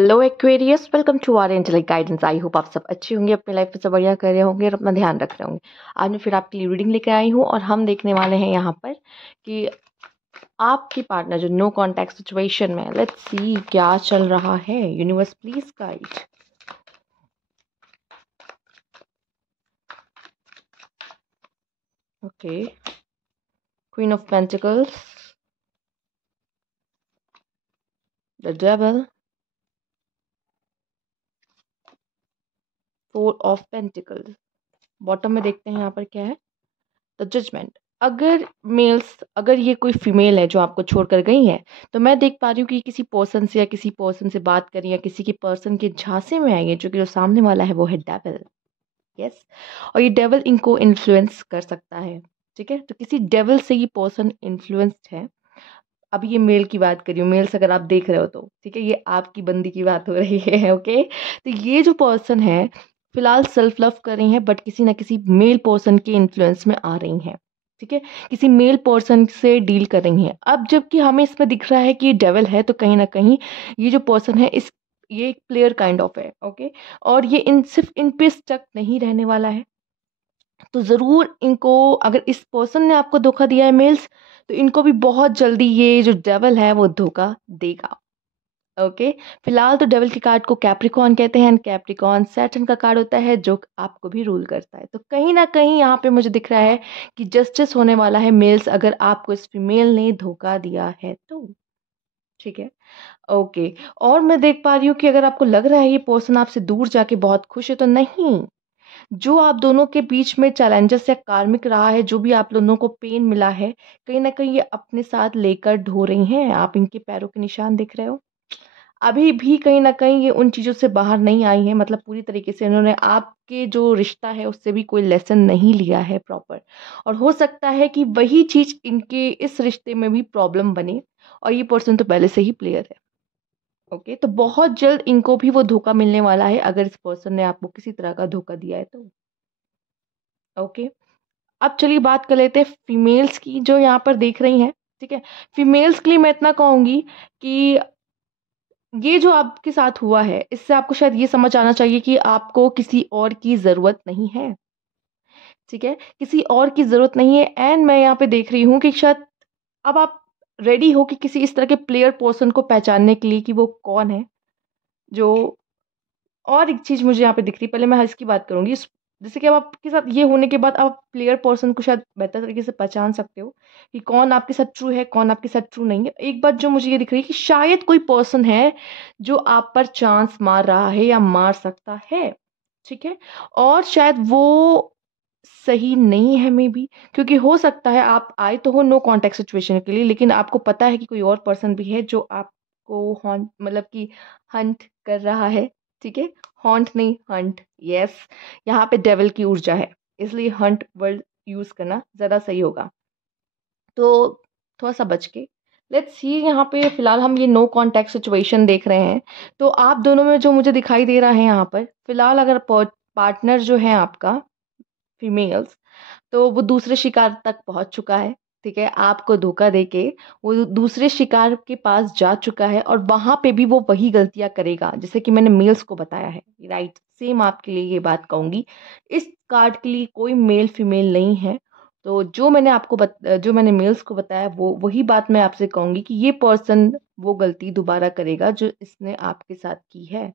Hello Aquarius, welcome to our angelic guidance. I hope आप सब अच्छे होंगे, अपनी लाइफ में सब बढ़िया कर रहे होंगे और अपना ध्यान रख रहे होंगे। आज मैं फिर आपके लिए रीडिंग लेकर आई हूँ और हम देखने वाले हैं यहाँ पर कि आपकी पार्टनर जो नो कांटेक्ट सिचुएशन में, लेट्स सी क्या चल रहा है। Universe please guide. Okay, queen of pentacles, the devil, four of pentacles. Bottom में देखते हैं यहाँ पर क्या है, द जजमेंट। अगर ये कोई फीमेल है जो आपको छोड़कर गई है, तो मैं देख पा रही हूँ कि किसी पर्सन से या किसी पर्सन से बात करें या किसी के पर्सन के झांसे में आई है, जो कि जो सामने वाला है वो है डेविल। यस, और ये डेविल इनको इन्फ्लुएंस कर सकता है। ठीक है, तो किसी डेविल से ये पर्सन इन्फ्लुएंस्ड है। अभी ये मेल की बात करी हूँ, मेल्स अगर आप देख रहे हो तो ठीक है, ये आपकी बंदी की बात हो रही है। ओके, तो ये जो पर्सन है फिलहाल सेल्फ लव कर रही है, बट किसी ना किसी मेल पर्सन के इन्फ्लुएंस में आ रही हैं। ठीक है, किसी मेल पर्सन से डील कर रही हैं। अब जबकि हमें इसमें दिख रहा है कि ये डेविल है, तो कहीं ना कहीं ये जो पर्सन है इस ये एक प्लेयर काइंड ऑफ है। ओके, और ये इन सिर्फ इन पे स्टक नहीं रहने वाला है। तो ज़रूर इनको, अगर इस पर्सन ने आपको धोखा दिया है मेल्स, तो इनको भी बहुत जल्दी ये जो डेविल है वो धोखा देगा। ओके, फिलहाल तो डेविल के कार्ड को कैप्रिकॉन कहते हैं, एंड कैप्रिकॉन सैटर्न का कार्ड होता है जो आपको भी रूल करता है। तो कहीं ना कहीं यहाँ पे मुझे दिख रहा है कि जस्टिस होने वाला है मेल्स, अगर आपको इस फीमेल ने धोखा दिया है तो। ठीक है, ओके। और मैं देख पा रही हूँ कि अगर आपको लग रहा है ये पर्सन आपसे दूर जाके बहुत खुश है, तो नहीं। जो आप दोनों के बीच में चैलेंजेस या कार्मिक रहा है, जो भी आप दोनों को पेन मिला है, कहीं ना कहीं ये अपने साथ लेकर ढो रही हैं। आप इनके पैरों के निशान दिख रहे हो। अभी भी कहीं न कहीं ये उन चीज़ों से बाहर नहीं आई हैं, मतलब पूरी तरीके से इन्होंने आपके जो रिश्ता है उससे भी कोई लेसन नहीं लिया है प्रॉपर। और हो सकता है कि वही चीज़ इनके इस रिश्ते में भी प्रॉब्लम बने, और ये पर्सन तो पहले से ही प्लेयर है। ओके, तो बहुत जल्द इनको भी वो धोखा मिलने वाला है, अगर इस पर्सन ने आपको किसी तरह का धोखा दिया है तो। ओके, अब चलिए बात कर लेते हैं फीमेल्स की जो यहाँ पर देख रही हैं। ठीक है, फीमेल्स के लिए मैं इतना कहूँगी कि ये जो आपके साथ हुआ है, इससे आपको शायद ये समझ आना चाहिए कि आपको किसी और की ज़रूरत नहीं है। ठीक है? किसी और की ज़रूरत नहीं है, एंड मैं यहाँ पे देख रही हूँ कि शायद अब आप रेडी हो कि किसी इस तरह के प्लेयर पर्सन को पहचानने के लिए कि वो कौन है, जो। और एक चीज़ मुझे यहाँ पे दिख रही है, पहले मैं इसकी बात करूँगी। इस जैसे कि अब आपके साथ ये होने के बाद आप प्लेयर पर्सन को शायद बेहतर तरीके से पहचान सकते हो कि कौन आपके साथ ट्रू है, कौन आपके साथ ट्रू नहीं है। एक बात जो मुझे ये दिख रही है कि शायद कोई पर्सन है जो आप पर चांस मार रहा है या मार सकता है। ठीक है? और शायद वो सही नहीं है मे बी, क्योंकि हो सकता है आप आए तो हो नो कॉन्टैक्ट सिचुएशन के लिए, लेकिन आपको पता है कि कोई और पर्सन भी है जो आपको हॉन्ट, मतलब कि हंट कर रहा है। ठीक है, हॉन्ट नहीं, हंट। यस, यहाँ पे डेविल की ऊर्जा है, इसलिए हंट वर्ड यूज करना ज़्यादा सही होगा। तो थोड़ा सा बच के, लेट्स सी। यहाँ पे फिलहाल हम ये नो कॉन्टैक्ट सिचुएशन देख रहे हैं। तो आप दोनों में जो मुझे दिखाई दे रहा है यहाँ पर फिलहाल, अगर पार्टनर जो है आपका फीमेल्स, तो वो दूसरे शिकार तक पहुंच चुका है। ठीक है, आपको धोखा देके वो दूसरे शिकार के पास जा चुका है, और वहां पे भी वो वही गलतियां करेगा जैसे कि मैंने मेल्स को बताया है। राइट, सेम आपके लिए ये बात कहूंगी। इस कार्ड के लिए कोई मेल फीमेल नहीं है। तो जो मैंने मेल्स को बताया, वो वही बात मैं आपसे कहूंगी कि ये पर्सन वो गलती दोबारा करेगा जो इसने आपके साथ की है,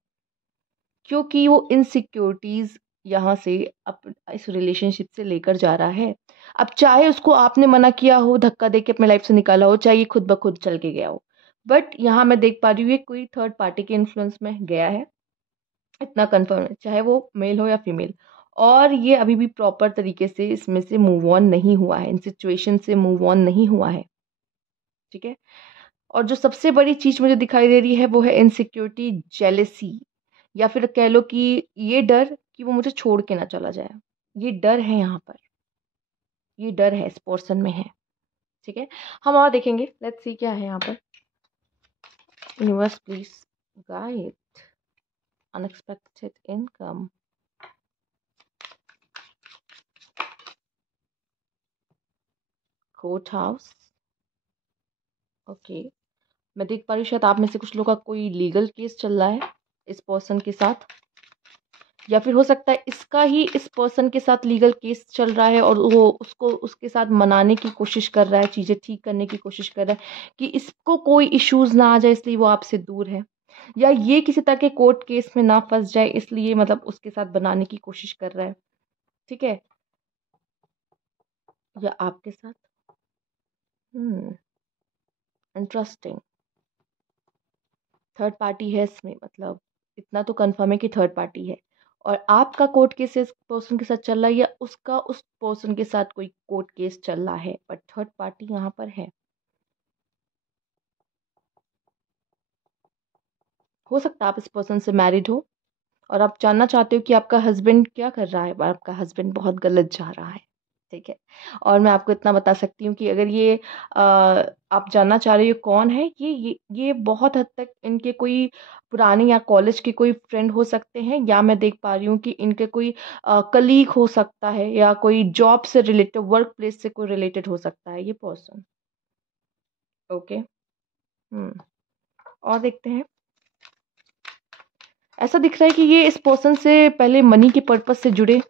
क्योंकि वो इनसिक्योरिटीज यहाँ से इस रिलेशनशिप से लेकर जा रहा है। अब चाहे उसको आपने मना किया हो, धक्का दे के अपने लाइफ से निकाला हो, चाहे ये खुद ब खुद चल के गया हो, बट यहाँ मैं देख पा रही हूँ ये कोई थर्ड पार्टी के इन्फ्लुएंस में गया है। इतना कंफर्म है, चाहे वो मेल हो या फीमेल। और ये अभी भी प्रॉपर तरीके से इसमें से मूव ऑन नहीं हुआ है, इन सिचुएशन से मूव ऑन नहीं हुआ है। ठीक है, और जो सबसे बड़ी चीज मुझे दिखाई दे रही है वो है इनसिक्योरिटी, जेलेसी, या फिर कह लो कि ये डर कि वो मुझे छोड़ के ना चला जाए। ये डर है यहाँ पर, ये डर है इस पोर्शन में है। ठीक है, हम और देखेंगे, लेट्स सी क्या है यहाँ पर। Universe please guide unexpected income. Court house. Okay, मैं देख पा रही हूँ शायद आप में से कुछ लोग का कोई लीगल केस चल रहा है। इस पर्सन के साथ, या फिर हो सकता है इसका ही इस पर्सन के साथ लीगल केस चल रहा है और वो उसको उसके साथ मनाने की कोशिश कर रहा है, चीज़ें ठीक करने की कोशिश कर रहा है कि इसको कोई इश्यूज ना आ जाए, इसलिए वो आपसे दूर है। या ये किसी तरह के कोर्ट केस में ना फंस जाए, इसलिए मतलब उसके साथ बनाने की कोशिश कर रहा है। ठीक है। या आपके साथ। इंटरेस्टिंग। थर्ड पार्टी है इसमें, मतलब इतना तो कंफर्म है कि थर्ड पार्टी है। और आपका कोर्ट केस इस पर्सन के साथ चल रहा है, या उसका उस पर्सन के साथ कोई कोर्ट केस चल रहा है, बट थर्ड पार्टी यहाँ पर है। हो सकता है आप इस पर्सन से मैरिड हो और आप जानना चाहते हो कि आपका हस्बैंड क्या कर रहा है, और आपका हस्बैंड बहुत गलत जा रहा है। ठीक है। और मैं आपको इतना बता सकती हूँ कि अगर ये आप जानना चाह रहे हो कौन है, ये बहुत हद तक इनके कोई पुराने या कॉलेज के कोई फ्रेंड हो सकते हैं, या मैं देख पा रही हूँ कि इनके कोई कलीग हो सकता है, या कोई जॉब से रिलेटेड, वर्क प्लेस से कोई रिलेटेड हो सकता है ये पर्सन। ओके। हम्म। और देखते हैं। ऐसा दिख रहा है कि ये इस पर्सन से पहले मनी के पर्पज से जुड़े,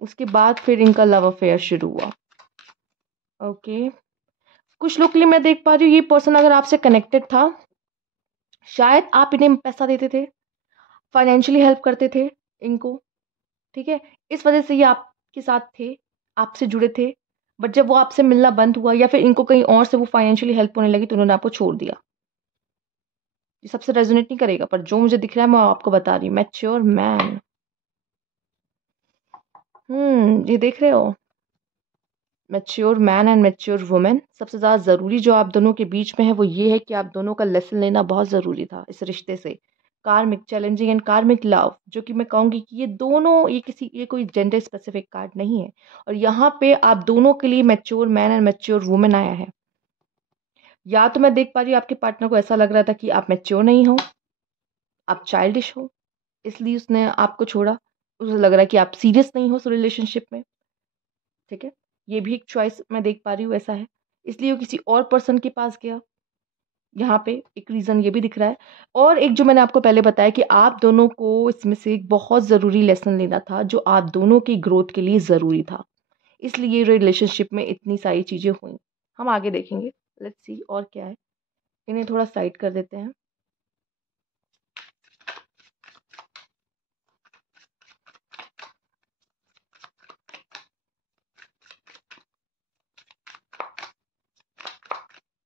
उसके बाद फिर इनका लव अफेयर शुरू हुआ। ओके। कुछ लोग के लिए मैं देख पा रही हूँ ये पर्सन अगर आपसे कनेक्टेड था, शायद आप इन्हें पैसा देते थे, फाइनेंशियली हेल्प करते थे इनको। ठीक है। इस वजह से ये आपके साथ थे, आपसे जुड़े थे। बट जब वो आपसे मिलना बंद हुआ, या फिर इनको कहीं और से वो फाइनेंशियली हेल्प होने लगी, तो उन्होंने आपको छोड़ दिया। ये सबसे रेजोनेट नहीं करेगा, पर जो मुझे दिख रहा है मैं आपको बता रही हूँ। Mature man. ये देख रहे हो, mature man and mature women. सबसे ज़्यादा ज़रूरी जो आप दोनों के बीच में है वो ये है कि आप दोनों का लेसन लेना बहुत ज़रूरी था इस रिश्ते से। कार्मिक चैलेंजिंग एंड कार्मिक लव, जो कि मैं कहूँगी कि ये दोनों, ये कोई जेंडर स्पेसिफिक कार्ड नहीं है। और यहाँ पे आप दोनों के लिए mature man and mature women आया है। या तो मैं देख पा रही हूँ आपके पार्टनर को ऐसा लग रहा था कि आप मैच्योर नहीं हो, आप चाइल्डिश हो, इसलिए उसने आपको छोड़ा। उसे लग रहा है कि आप सीरियस नहीं हो उस रिलेशनशिप में। ठीक है। ये भी एक चॉइस मैं देख पा रही हूँ, ऐसा है। इसलिए वो किसी और पर्सन के पास गया। यहाँ पे एक रीज़न ये भी दिख रहा है। और एक जो मैंने आपको पहले बताया कि आप दोनों को इसमें से एक बहुत ज़रूरी लेसन लेना था, जो आप दोनों की ग्रोथ के लिए ज़रूरी था। इसलिए रिलेशनशिप में इतनी सारी चीज़ें हुई। हम आगे देखेंगे। लेट्स सी और क्या है। इन्हें थोड़ा साइड कर देते हैं।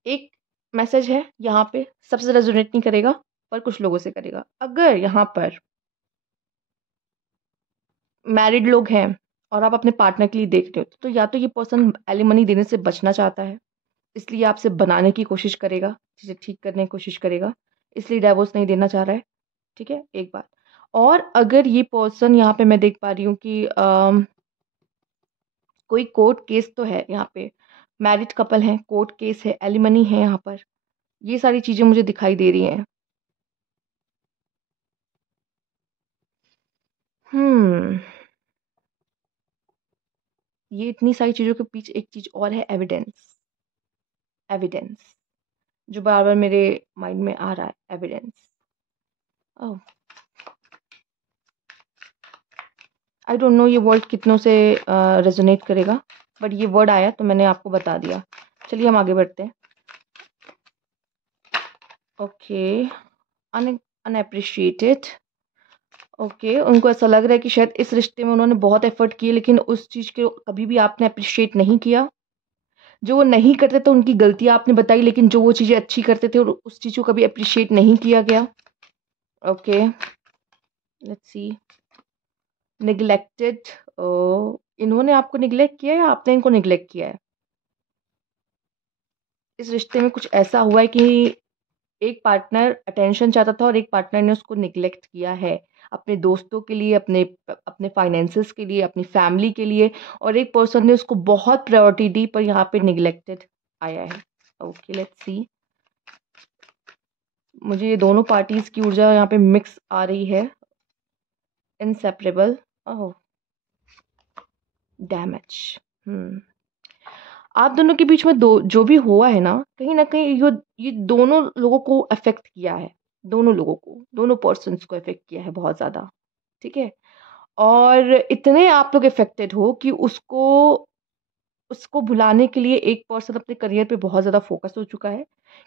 एक मैसेज है यहाँ पे, सबसे रेजोनेट नहीं करेगा, पर कुछ लोगों से करेगा। अगर यहाँ पर मैरिड लोग हैं और आप अपने पार्टनर के लिए देख रहे हो, तो या तो ये पर्सन एलिमनी देने से बचना चाहता है, इसलिए आपसे बनाने की कोशिश करेगा, चीज़ें ठीक करने की कोशिश करेगा, इसलिए डाइवोर्स नहीं देना चाह रहा है। ठीक है, एक बात। और अगर ये पर्सन, यहाँ पे मैं देख पा रही हूँ कि कोई कोर्ट केस तो है यहाँ पे, मैरिड कपल है, कोर्ट केस है, एलिमनी है यहाँ पर, ये सारी चीज़ें मुझे दिखाई दे रही हैं। हम्म ये इतनी सारी चीज़ों के पीछे एक चीज़ और है, एविडेंस। एविडेंस जो बार बार मेरे माइंड में आ रहा है, evidence. Oh, I don't know ये वर्ड कितनों से रेजोनेट करेगा, बट ये वर्ड आया तो मैंने आपको बता दिया। चलिए हम आगे बढ़ते हैं। ओके। अनएप्रिशिएटेड। ओके, उनको ऐसा लग रहा है कि शायद इस रिश्ते में उन्होंने बहुत एफर्ट किए, लेकिन उस चीज़ को कभी भी आपने अप्रिशिएट नहीं किया। जो वो नहीं करते थे उनकी गलतियाँ आपने बताई, लेकिन जो वो चीज़ें अच्छी करते थे और उस चीज़ को कभी अप्रिशिएट नहीं किया गया। Okay, let's see. निग्लेक्टेड। इन्होंने आपको निग्लेक्ट किया है या आपने इनको निग्लेक्ट किया है? इस रिश्ते में कुछ ऐसा हुआ है कि एक पार्टनर अटेंशन चाहता था और एक पार्टनर ने उसको निग्लेक्ट किया है, अपने दोस्तों के लिए, अपने अपने फाइनेंसेस के लिए, अपनी फैमिली के लिए। और एक पर्सन ने उसको बहुत प्रायोरिटी दी, पर यहाँ पे निग्लेक्टेड आया है। Okay, let's see. मुझे ये दोनों पार्टीज की ऊर्जा यहाँ पे मिक्स आ रही है। इनसेपरेबल। ओह, डैमेज। हम्म आप दोनों के बीच में दो जो भी हुआ है ना कहीं ये दोनों लोगों को अफेक्ट किया है। दोनों लोगों को, दोनों पर्सन्स को इफ़ेक्ट किया है बहुत ज़्यादा, ठीक है? और इतने आप लोग इफ़ेक्टेड हो कि उसको उसको भुलाने के लिए एक पर्सन अपने करियर पे बहुत ज़्यादा फ़ोकस हो चुका है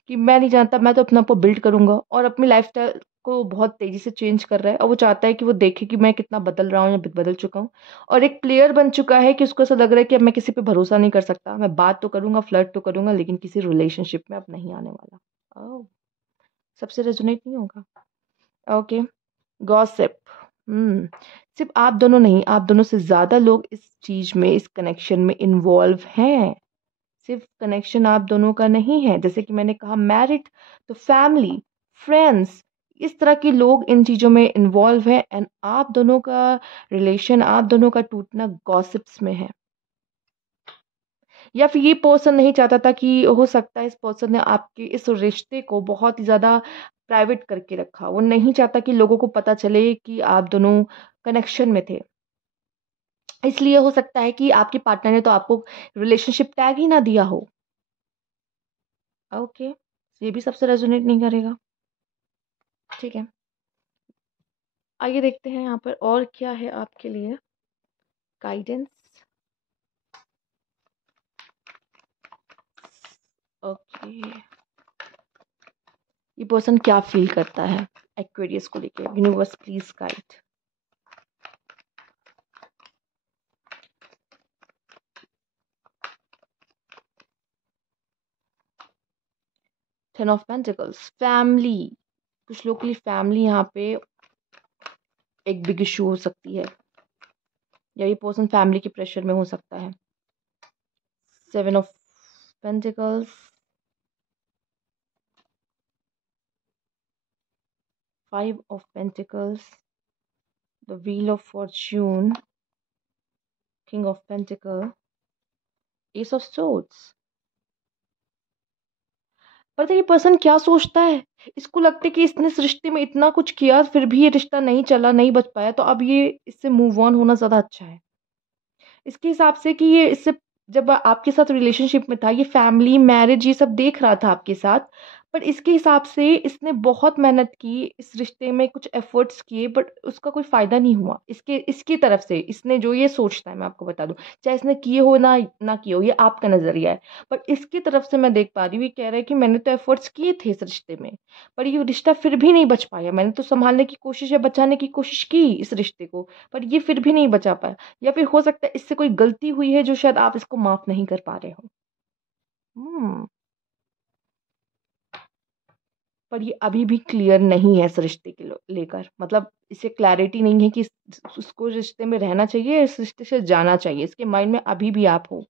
कि मैं नहीं जानता, मैं तो अपने आप को बिल्ड करूँगा, और अपनी लाइफ़स्टाइल को बहुत तेज़ी से चेंज कर रहा है, और वो चाहता है कि वो देखे कि मैं कितना बदल रहा हूँ या बदल चुका हूँ। और एक प्लेयर बन चुका है कि उसको ऐसा लग रहा है कि अब मैं किसी पे भरोसा नहीं कर सकता। मैं बात तो करूँगा, फ्लर्ट तो करूँगा, लेकिन किसी रिलेशनशिप में अब नहीं आने वाला। ओह! सबसे रेज़ोनेट नहीं होगा? ओके। गॉसिप। हुँ। सिर्फ़ आप दोनों नहीं, आप दोनों से ज़्यादा लोग इस चीज़ में, इस कनेक्शन में इन्वॉल्व हैं। सिर्फ़ कनेक्शन आप दोनों का नहीं है। जैसे कि मैंने कहा मैरिड, तो फैमिली, फ्रेंड्स, इस तरह के लोग इन चीज़ों में इन्वॉल्व हैं, एंड आप दोनों का रिलेशन, आप दोनों का टूटना गॉसिप्स में है। या फिर ये पर्सन नहीं चाहता था, कि हो सकता है इस पर्सन ने आपके इस रिश्ते को बहुत ही ज़्यादा प्राइवेट करके रखा। वो नहीं चाहता कि लोगों को पता चले कि आप दोनों कनेक्शन में थे। इसलिए हो सकता है कि आपके पार्टनर ने तो आपको रिलेशनशिप टैग ही ना दिया हो। ओके, ये भी सबसे रेज़ोनेट नहीं करेगा। ठीक है। आइए देखते हैं यहाँ पर और क्या है आपके लिए गाइडेंस। ओके, ये पर्सन क्या फ़ील करता है एक्वेरियस को लेके? Universe please guide. 10 of pentacles, family. कुछ लोग के लिए फैमिली यहाँ पे एक बिग इश्यू हो सकती है, या ये पर्सन फैमिली के प्रेशर में हो सकता है। 7 of pentacles, 5 of pentacles, the wheel of Fortune, king of pentacle, S of swords. पता है ये पर्सन क्या सोचता है? इसको लगता है कि इसने इस रिश्ते में इतना कुछ किया, फिर भी ये रिश्ता नहीं चला, नहीं बच पाया, तो अब ये इससे मूव ऑन होना ज़्यादा अच्छा है। इसके हिसाब से कि ये इससे जब आपके साथ रिलेशनशिप में था, ये फैमिली, मैरिज ये सब देख रहा था आपके साथ, बट इसके हिसाब से इसने बहुत मेहनत की, इस रिश्ते में कुछ एफर्ट्स किए, बट उसका कोई फ़ायदा नहीं हुआ। इसके इसकी तरफ से इसने जो ये सोचता है, मैं आपको बता दूँ, चाहे इसने किए हो ना ना किए हो, ये आपका नज़रिया है। बट इसकी तरफ से मैं देख पा रही हूँ, ये कह रहा है कि मैंने तो एफर्ट्स किए थे इस रिश्ते में, पर ये रिश्ता फिर भी नहीं बच पाया। मैंने तो सँभालने की कोशिश या बचाने की कोशिश की इस रिश्ते को, पर ये फिर भी नहीं बचा पाया। या फिर हो सकता है इससे कोई गलती हुई है जो शायद आप इसको माफ़ नहीं कर पा रहे हो। हुँ, पर ये अभी भी क्लियर नहीं है इस रिश्ते के लो लेकर। मतलब इसे क्लैरिटी नहीं है कि इस उसको रिश्ते में रहना चाहिए या इस रिश्ते से जाना चाहिए। इसके माइंड में अभी भी आप हो।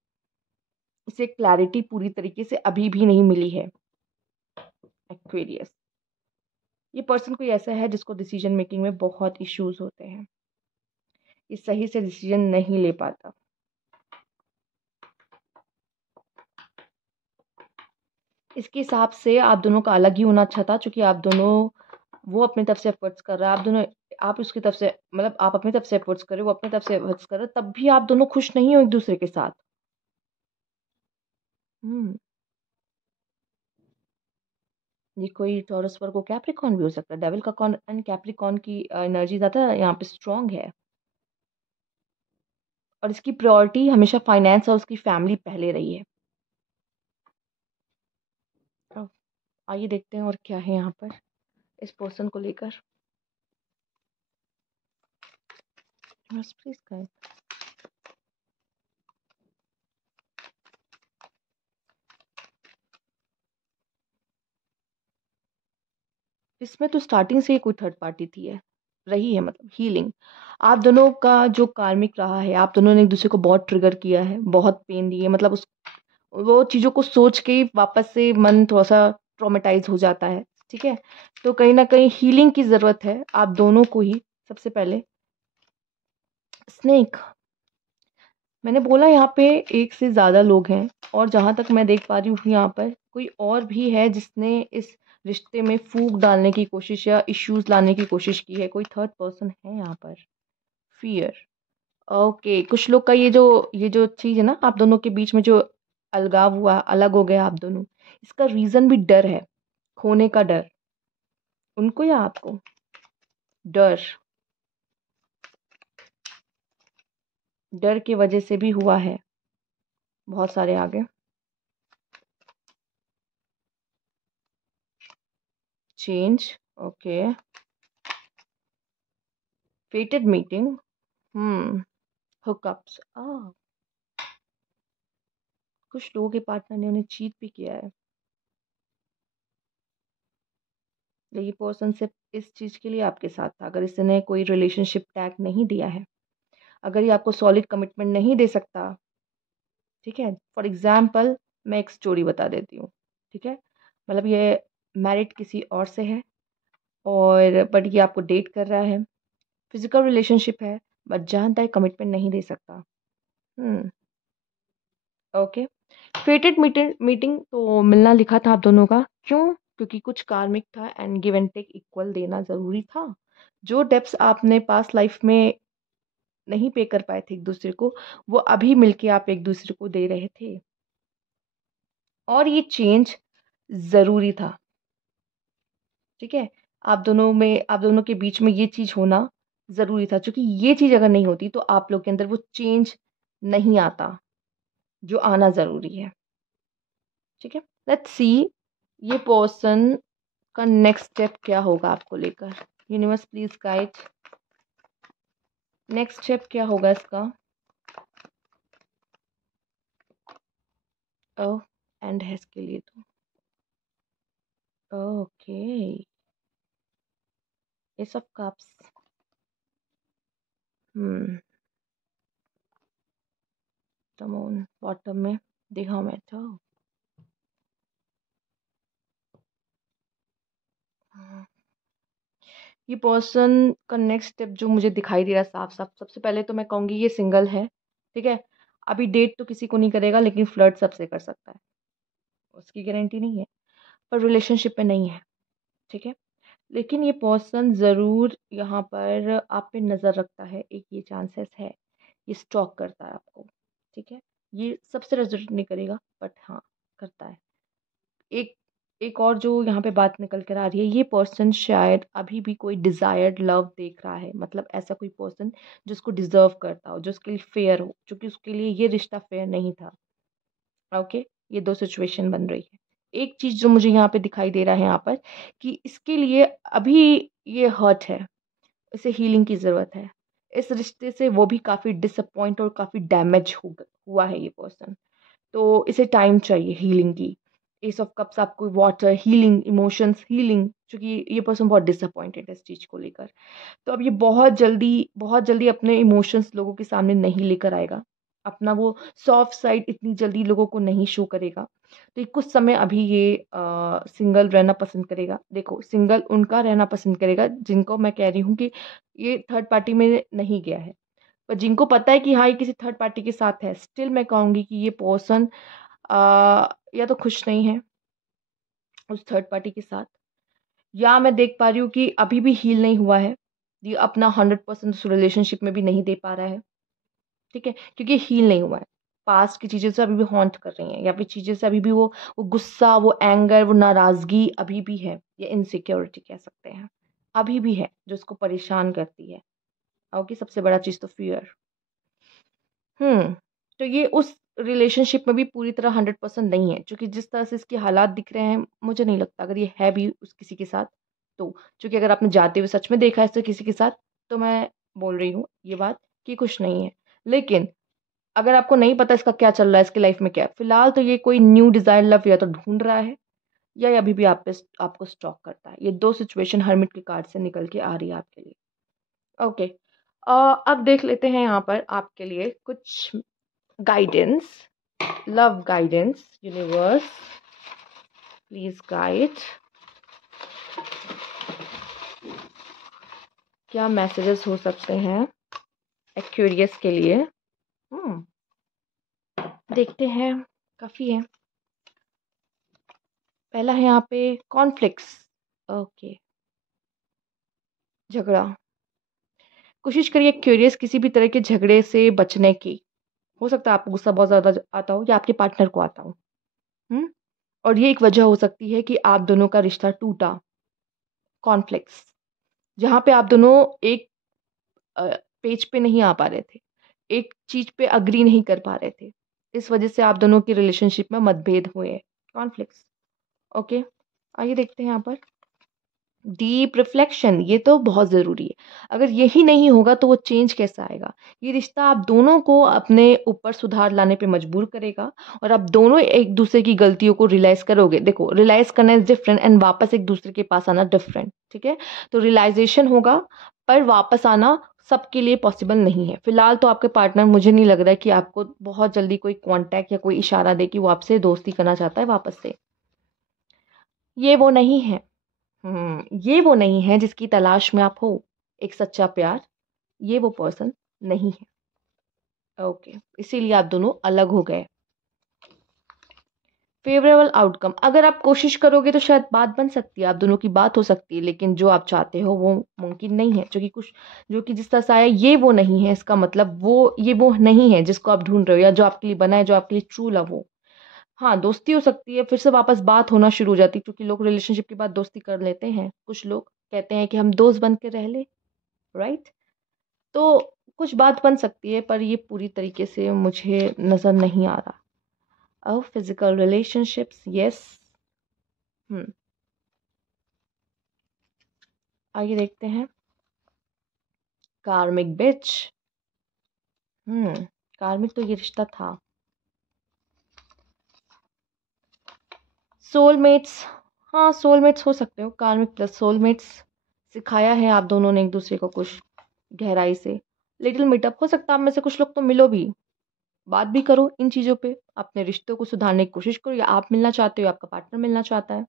इसे क्लैरिटी पूरी तरीके से अभी भी नहीं मिली है, एक्वेरियस। ये पर्सन कोई ऐसा है जिसको डिसीज़न मेकिंग में बहुत इश्यूज़ होते हैं। ये सही से डिसीज़न नहीं ले पाता। इसके हिसाब से आप दोनों का अलग ही होना अच्छा था, चूँकि आप दोनों, वो अपनी तरफ से एफ़र्ट्स कर रहा है, आप दोनों, आप उसकी तरफ से, मतलब आप अपनी तरफ से एफ़र्ट्स कर रहे हो, वो अपनी तरफ से एफ़र्ट्स कर रहा है, तब भी आप दोनों खुश नहीं हो एक-दूसरे के साथ। हुँ, ये कोई टॉरस, वर्गो, कैप्रिकॉर्न भी हो सकता है। डेविल का कॉन एंड कैप्रिकॉर्न की एनर्जी ज़्यादा यहाँ पे स्ट्रॉन्ग है, और इसकी प्रायोरिटी हमेशा फाइनेंस और उसकी फैमिली पहले रही है। अ, आइए देखते हैं और क्या है यहाँ पर इस पर्सन को लेकर। बस प्लीज़ गाइड। इसमें तो स्टार्टिंग से ही कोई थर्ड पार्टी थी है, रही है, मतलब हीलिंग। आप दोनों का जो कार्मिक रहा है, आप दोनों ने एक-दूसरे को बहुत ट्रिगर किया है, बहुत पेन दी है, मतलब उस वो चीज़ों को सोच के ही वापस से मन थोड़ा-सा ट्रॉमेटाइज़ हो जाता है, ठीक है? तो कहीं न कहीं हीलिंग की ज़रूरत है आप दोनों को ही, सबसे पहले। स्नेक, मैंने बोला यहाँ पे एक से ज़्यादा लोग हैं, और जहाँ तक मैं देख पा रही हूँ यहाँ पर कोई और भी है जिसने इस रिश्ते में फूक डालने की कोशिश या इश्यूज़ लाने की कोशिश की है, कोई थर्ड पर्सन है यहाँ पर। फ़ियर, ओके, कुछ लोग का ये जो चीज़ है ना, आप दोनों के बीच में जो अलगाव हुआ, अलग हो गए आप दोनों, इसका रीज़न भी डर है, खोने का डर। उनको या आपको? डर, डर की वजह से भी हुआ है बहुत सारे। आगे चेंज, ओके। फेटेड मीटिंग, हुकअप्स, कुछ लोगों के पार्टनर ने उन्हें चीट भी किया है। ये पर्सन सिर्फ इस चीज के लिए आपके साथ था। अगर इसने कोई रिलेशनशिप टैग नहीं दिया है, अगर ये आपको सॉलिड कमिटमेंट नहीं दे सकता, ठीक है। फॉर एग्जाम्पल मैं एक स्टोरी बता देती हूँ, ठीक है। मतलब ये मैरिड किसी और से है, और बट ये आपको डेट कर रहा है, फिजिकल रिलेशनशिप है, बट जानता है कमिटमेंट नहीं दे सकता। हम्म ओके। फेटेड मीटिंग तो मिलना लिखा था आप दोनों का। क्यों? क्योंकि कुछ कार्मिक था and give and take equal देना जरूरी था। जो डेप्स आपने पास्ट लाइफ में नहीं पे कर पाए थे एक दूसरे को, वो अभी मिलके आप एक दूसरे को दे रहे थे। और ये चेंज जरूरी था, ठीक है। आप दोनों के बीच में ये चीज होना जरूरी था, क्योंकि ये चीज अगर नहीं होती तो आप लोग के अंदर वो चेंज नहीं आता जो आना जरूरी है, ठीक है। लेट्स सी ये पर्सन का नेक्स्ट स्टेप क्या होगा आपको लेकर। Universe please guide, next step क्या होगा इसका। ओह, एंड है इसके लिए तो। Okay, S of cups, hmm moon bottom में देखा मैं तो। ये पर्सन का नेक्स्ट स्टेप जो मुझे दिखाई दे रहा है साफ साफ, सबसे पहले तो मैं कहूँगी ये सिंगल है, ठीक है। अभी डेट तो किसी को नहीं करेगा, लेकिन फ्लर्ट सबसे कर सकता है, उसकी गारंटी नहीं है, पर रिलेशनशिप में नहीं है, ठीक है। लेकिन ये पर्सन ज़रूर यहाँ पर आप पे नज़र रखता है, एक ये चांसेस है। ये स्टॉक करता है आपको, ठीक है। ये सबसे रेजोनेट नहीं करेगा, बट हाँ करता है। एक एक और जो यहाँ पे बात निकल कर आ रही है, ये पर्सन शायद अभी भी कोई डिजायर्ड लव देख रहा है। मतलब ऐसा कोई पर्सन जो उसको डिजर्व करता हो, जो उसके लिए फेयर हो, क्योंकि उसके लिए ये रिश्ता फेयर नहीं था। ओके, ये दो सिचुएशन बन रही है। एक चीज जो मुझे यहाँ पे दिखाई दे रहा है यहाँ पर, कि इसके लिए अभी ये हर्ट है, इसे हीलिंग की जरूरत है। इस रिश्ते से वो भी काफी डिसअपॉइंट और काफी डैमेज हुआ है ये पर्सन। तो इसे टाइम चाहिए हीलिंग की। एस ऑफ कप्स आपको वाटर हीलिंग, इमोशंस हीलिंग, क्योंकि ये पर्सन बहुत डिसअपॉइंटेड है इस चीज को लेकर। तो अब ये बहुत जल्दी अपने इमोशंस लोगों के सामने नहीं लेकर आएगा, अपना वो सॉफ्ट साइड इतनी जल्दी लोगों को नहीं शो करेगा। तो ये कुछ समय अभी ये सिंगल रहना पसंद करेगा। देखो, सिंगल उनका रहना पसंद करेगा जिनको मैं कह रही हूँ कि ये थर्ड पार्टी में नहीं गया है, पर जिनको पता है कि हाँ ये किसी थर्ड पार्टी के साथ है, स्टिल मैं कहूंगी कि ये पर्सन या तो खुश नहीं है उस थर्ड पार्टी के साथ, या मैं देख पा रही हूँ कि अभी भी हील नहीं हुआ है, ये अपना 100% उस रिलेशनशिप में भी नहीं दे पा रहा है, ठीक है। क्योंकि हील नहीं हुआ है, पास्ट की चीजें से अभी भी हॉन्ट कर रही हैं, या फिर चीजें से अभी भी वो गुस्सा, वो एंगर, वो नाराजगी अभी भी है, या इनसिक्योरिटी कह सकते हैं, अभी भी है जो उसको परेशान करती है। ओके, सबसे बड़ा चीज तो फियर। हम्म तो ये उस रिलेशनशिप में भी पूरी तरह 100% नहीं है, क्योंकि जिस तरह से इसके हालात दिख रहे हैं, मुझे नहीं लगता अगर ये है भी उस किसी के साथ तो। क्योंकि अगर आपने जाते हुए सच में देखा है इसे किसी के साथ, तो मैं बोल रही हूँ ये बात कि कुछ नहीं है। लेकिन अगर आपको नहीं पता इसका क्या चल रहा है, इसकी लाइफ में क्या है फिलहाल, तो ये कोई न्यू डिजायर लव या तो ढूंढ रहा है, या ये अभी भी आपको स्टॉक करता है। ये दो सिचुएशन हर्मिट के कार्ड से निकल के आ रही है आपके लिए। ओके, अब देख लेते हैं यहाँ पर आपके लिए कुछ guidance, love guidance. Universe please guide, क्या मैसेजेस हो सकते हैं एक्वेरियस के लिए। देखते हैं, काफी है। पहला है यहाँ पे कॉन्फ्लिक्ट्स, ओके, झगड़ा। कोशिश करिए क्यूरियस किसी भी तरह के झगड़े से बचने की। हो सकता है आपको गुस्सा बहुत ज्यादा आता हो, या आपके पार्टनर को आता हो। हम्म और ये एक वजह हो सकती है कि आप दोनों का रिश्ता टूटा। कॉन्फ्लिक्ट्स, जहाँ पे आप दोनों एक पेज पे नहीं आ पा रहे थे, एक चीज पे अग्री नहीं कर पा रहे थे, इस वजह से आप दोनों की रिलेशनशिप में मतभेद हुए, कॉन्फ्लिक्ट्स। ओके, आइए देखते हैं यहाँ पर डीप रिफ्लेक्शन, ये तो बहुत ज़रूरी है। अगर यही नहीं होगा तो वो चेंज कैसे आएगा? ये रिश्ता आप दोनों को अपने ऊपर सुधार लाने पे मजबूर करेगा और आप दोनों एक दूसरे की गलतियों को रियलाइज़ करोगे। देखो, रियलाइज़ करना इज़ डिफरेंट एंड वापस एक दूसरे के पास आना डिफरेंट, ठीक है? तो रियलाइज़ेशन होगा, पर वापस आना सबके लिए पॉसिबल नहीं है। फिलहाल तो आपके पार्टनर, मुझे नहीं लग रहा है कि आपको बहुत जल्दी कोई कॉन्टैक्ट या कोई इशारा दे कि वो आपसे दोस्ती करना चाहता है वापस से। ये वो नहीं है। ये वो नहीं है जिसकी तलाश में आप हो, एक सच्चा प्यार, ये वो पर्सन नहीं है। ओके, इसीलिए आप दोनों अलग हो गए। फेवरेबल आउटकम, अगर आप कोशिश करोगे तो शायद बात बन सकती है, आप दोनों की बात हो सकती है, लेकिन जो आप चाहते हो वो मुमकिन नहीं है। जो कि जिस तरह से आया, ये वो नहीं है, इसका मतलब ये वो नहीं है जिसको आप ढूंढ रहे हो या जो आपके लिए बना है, जो आपके लिए ट्रू लव हो। हाँ, दोस्ती हो सकती है, फिर से वापस बात होना शुरू हो जाती है, क्योंकि लोग रिलेशनशिप के बाद दोस्ती कर लेते हैं। कुछ लोग कहते हैं कि हम दोस्त बन के रह ले, राइट? तो कुछ बात बन सकती है, पर ये पूरी तरीके से मुझे नज़र नहीं आ रहा। अब फिजिकल रिलेशनशिप्स, यस। हम्म, आइए देखते हैं कार्मिक बिच। कार्मिक तो ये रिश्ता था। सोलमेट्स, हाँ सोलमेट्स हो सकते हो, कार्मिक प्लस सोलमेट्स। सिखाया है आप दोनों ने एक दूसरे को कुछ गहराई से। लिटिल मीटअप हो सकता है, आप में से कुछ लोग तो मिलो भी, बात भी करो इन चीज़ों पे, अपने रिश्तों को सुधारने की कोशिश करो, या आप मिलना चाहते हो या आपका पार्टनर मिलना चाहता है,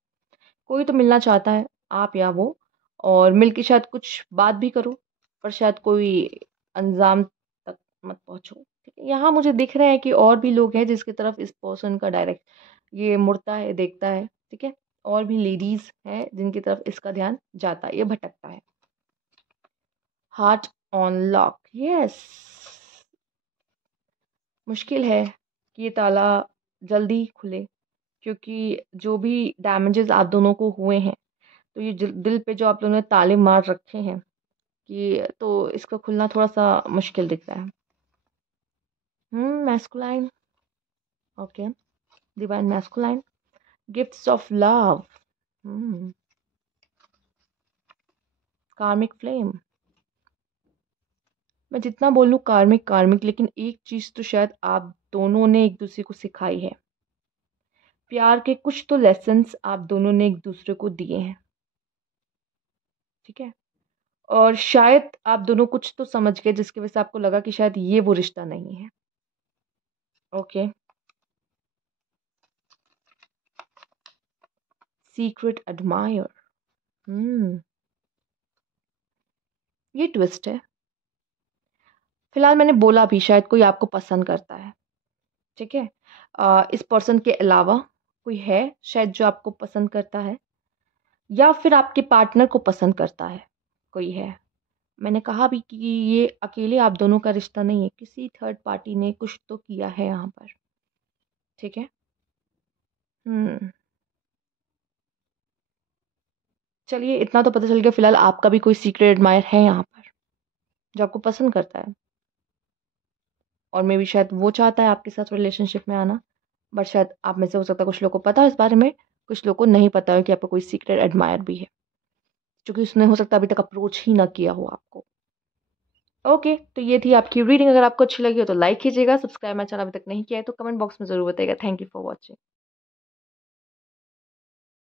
कोई तो मिलना चाहता है, आप या वो, और मिलके शायद कुछ बात भी करो, पर शायद कोई अंजाम तक मत पहुंचो, ठीक है? यहाँ मुझे दिख रहा है कि और भी लोग हैं जिसकी तरफ इस पर्सन का डायरेक्ट ये मुड़ता है, देखता है, ठीक है? और भी लेडीज हैं जिनकी तरफ इसका ध्यान जाता है, ये भटकता है। Heart on lock, yes. मुश्किल है कि ये ताला जल्दी खुले, क्योंकि जो भी डैमेजेस आप दोनों को हुए हैं, तो ये दिल पे जो आप दोनों ने ताले मार रखे हैं, कि तो इसका खुलना थोड़ा सा मुश्किल दिख रहा है। Masculine, okay, divine masculine, gifts of love, कार्मिक फ्लेम। मैं जितना बोलूँ कार्मिक कार्मिक, लेकिन एक चीज़ तो शायद आप दोनों ने एक दूसरे को सिखाई है, प्यार के कुछ तो लेसन्स आप दोनों ने एक दूसरे को दिए हैं, ठीक है? और शायद आप दोनों कुछ तो समझ गए जिसकी वजह से आपको लगा कि शायद ये वो रिश्ता नहीं है। ओके, सीक्रेट एडमायर, हम्म, ये ट्विस्ट है। फिलहाल मैंने बोला भी, शायद कोई आपको पसंद करता है, ठीक है? इस पर्सन के अलावा कोई है शायद जो आपको पसंद करता है, या फिर आपके पार्टनर को पसंद करता है, कोई है। मैंने कहा भी कि ये अकेले आप दोनों का रिश्ता नहीं है, किसी थर्ड पार्टी ने कुछ तो किया है यहाँ पर, ठीक है? हम्म, चलिए इतना तो पता चल गया, फिलहाल आपका भी कोई सीक्रेट एडमायर है यहाँ पर जो आपको पसंद करता है, और मे भी शायद वो चाहता है आपके साथ रिलेशनशिप में आना, बट शायद आप में से हो सकता है कुछ लोग को पता हो इस बारे में, कुछ लोग को नहीं पता हो कि आपका कोई सीक्रेट एडमायर भी है, क्योंकि उसने हो सकता है अभी तक अप्रोच ही ना किया हो आपको। ओके, तो ये थी आपकी रीडिंग। अगर आपको अच्छी लगी हो तो लाइक कीजिएगा, सब्सक्राइब मेरा चैनल अभी तक नहीं किया है तो कमेंट बॉक्स में जरूर बताइएगा। Thank you for watching.